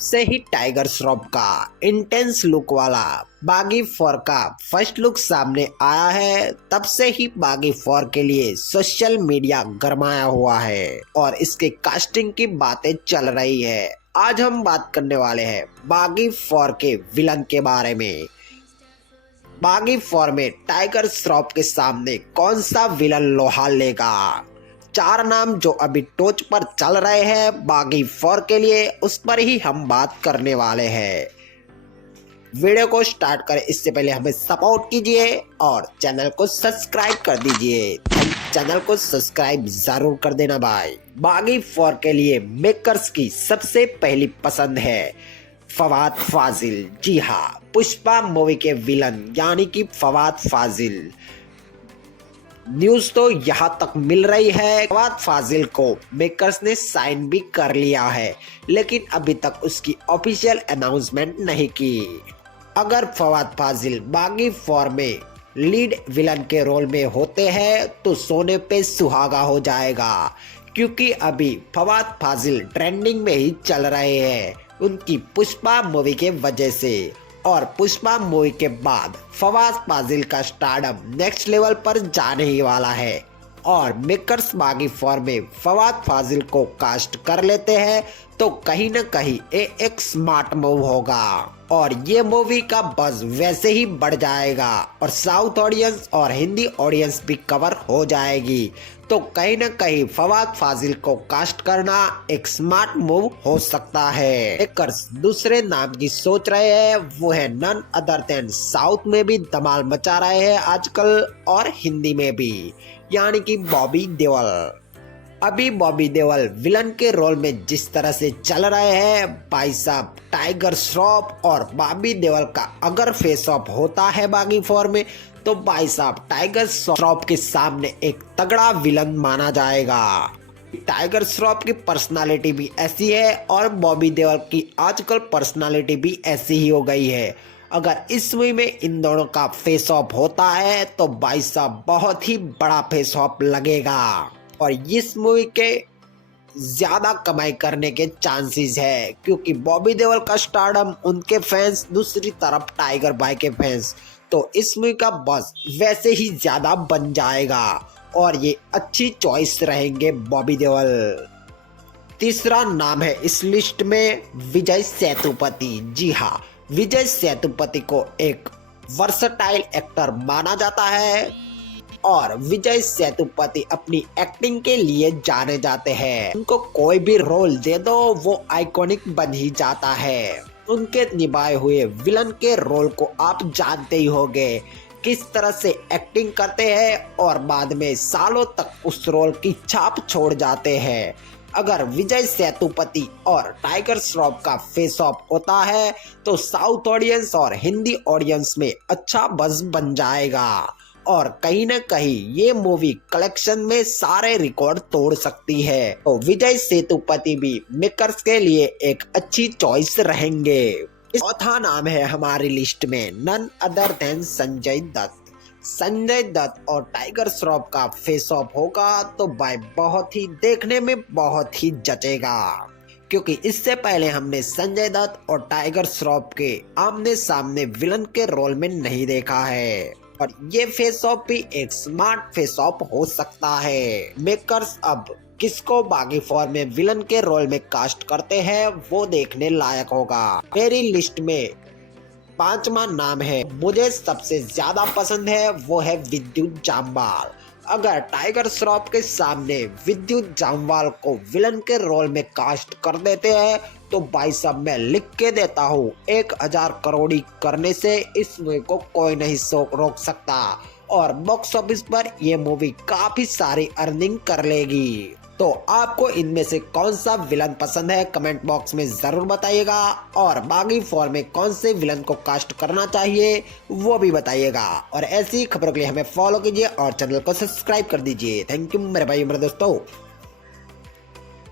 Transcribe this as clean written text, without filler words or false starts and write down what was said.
से ही टाइगर श्रॉफ का intense look वाला बागी 4 का फर्स्ट लुक सामने आया है, तब से ही बागी 4 के लिए सोशल मीडिया गरमाया हुआ है और इसके कास्टिंग की बातें चल रही है। आज हम बात करने वाले हैं बागी 4 के विलन के बारे में। बागी 4 में टाइगर श्रॉफ के सामने कौन सा विलन लोहा लेगा? 4 नाम जो अभी टॉप पर चल रहे हैं बागी 4 के लिए, उस पर ही हम बात करने वाले हैं। वीडियो को स्टार्ट करें इससे पहले हमें सपोर्ट कीजिए और चैनल को सब्सक्राइब कर दीजिए। चैनल को सब्सक्राइब जरूर कर देना भाई। बागी 4 के लिए मेकर्स की सबसे पहली पसंद है फवाद फाजिल। जी हाँ, पुष्पा मूवी के विलन यानी कि फवाद फाजिल। न्यूज तो यहाँ तक मिल रही है फवाद फाजिल को मेकर्स ने साइन भी कर लिया है, लेकिन अभी तक उसकी ऑफिशियल अनाउंसमेंट नहीं की। अगर फवाद फाजिल बागी 4 में लीड विलन के रोल में होते हैं तो सोने पे सुहागा हो जाएगा, क्योंकि अभी फवाद फाजिल ट्रेंडिंग में ही चल रहे हैं उनकी पुष्पा मूवी के वजह से। और पुष्पा मूवी के बाद फवाद फाजिल का स्टारडम नेक्स्ट लेवल पर जाने ही वाला है और मेकर्स बागी 4 में फवाद फाजिल को कास्ट कर लेते हैं तो कहीं न कहीं एक स्मार्ट मूव होगा और ये मूवी का बज़ वैसे ही बढ़ जाएगा और साउथ ऑडियंस और हिंदी ऑडियंस भी कवर हो जाएगी। तो कहीं न कहीं फवाद फाजिल को कास्ट करना एक स्मार्ट मूव हो सकता है। मेकर्स दूसरे नाम की सोच रहे हैं, वो है नन अदर देन साउथ में भी धमाल मचा रहे हैं आजकल और हिंदी में भी, यानी कि बॉबी देओल। अभी बॉबी देओल विलन के रोल में जिस तरह से चल रहे हैं भाई साहब, टाइगर श्रॉफ और बॉबी देओल का अगर फेस ऑफ होता है बागी 4 में तो भाई साहब टाइगर श्रॉफ के सामने एक तगड़ा विलन माना जाएगा। टाइगर श्रॉफ की पर्सनालिटी भी ऐसी है और बॉबी देओल की आजकल पर्सनालिटी भी ऐसी ही हो गई है। अगर इस मूवी में इन दोनों का फेस ऑफ होता है तो भाई साहब बहुत ही बड़ा फेस ऑफ लगेगा और इस मूवी के ज्यादा कमाई करने के चांसेस है, क्योंकि बॉबी देओल का स्टारडम, उनके फैंस, दूसरी तरफ टाइगर भाई के फैंस, तो इस मूवी का बस वैसे ही ज्यादा बन जाएगा और ये अच्छी चॉइस रहेंगे बॉबी देओल। तीसरा नाम है इस लिस्ट में विजय सेतुपति। जी हाँ, विजय सेतुपति को एक वर्सटाइल एक्टर माना जाता है और विजय सेतुपति अपनी एक्टिंग के लिए जाने जाते हैं। उनको कोई भी रोल दे दो वो आइकॉनिक बन ही जाता है। उनके निभाए हुए विलन के रोल को आप जानते ही होंगे, किस तरह से एक्टिंग करते हैं और बाद में सालों तक उस रोल की छाप छोड़ जाते हैं। अगर विजय सेतुपति और टाइगर श्रॉफ का फेस ऑफ होता है तो साउथ ऑडियंस और हिंदी ऑडियंस में अच्छा बज़ बन जाएगा और कहीं न कहीं ये मूवी कलेक्शन में सारे रिकॉर्ड तोड़ सकती है। तो विजय सेतुपति भी मेकर्स के लिए एक अच्छी चॉइस रहेंगे। चौथा नाम है हमारी लिस्ट में none other than Sanjay Dutt. Sanjay Dutt और टाइगर श्रॉफ का फेस ऑफ होगा तो भाई बहुत ही देखने में बहुत ही जचेगा, क्योंकि इससे पहले हमने संजय दत्त और टाइगर श्रॉफ के आमने सामने विलन के रोल में नहीं देखा है और ये फेस ऑफ भी एक स्मार्ट फेस ऑफ हो सकता है। मेकर्स अब किसको बागी 4 में विलन के रोल में कास्ट करते हैं वो देखने लायक होगा। मेरी लिस्ट में 5वां नाम है, मुझे सबसे ज्यादा पसंद है, वो है विद्युत जामवाल। अगर टाइगर श्रॉफ के सामने विद्युत जामवाल को विलन के रोल में कास्ट कर देते हैं तो भाई साहब मैं लिख के देता हूँ 1000 करोड़ी करने से इस मूवी को कोई नहीं रोक सकता और बॉक्स ऑफिस पर ये मूवी काफी सारी अर्निंग कर लेगी। तो आपको इनमें से कौन सा विलन पसंद है कमेंट बॉक्स में जरूर बताइएगा और बागी 4 में कौन से विलन को कास्ट करना चाहिए वो भी बताइएगा और ऐसी खबरों के लिए हमें फॉलो कीजिए और चैनल को सब्सक्राइब कर दीजिए। थैंक यू मेरे भाई मेरे दोस्तों।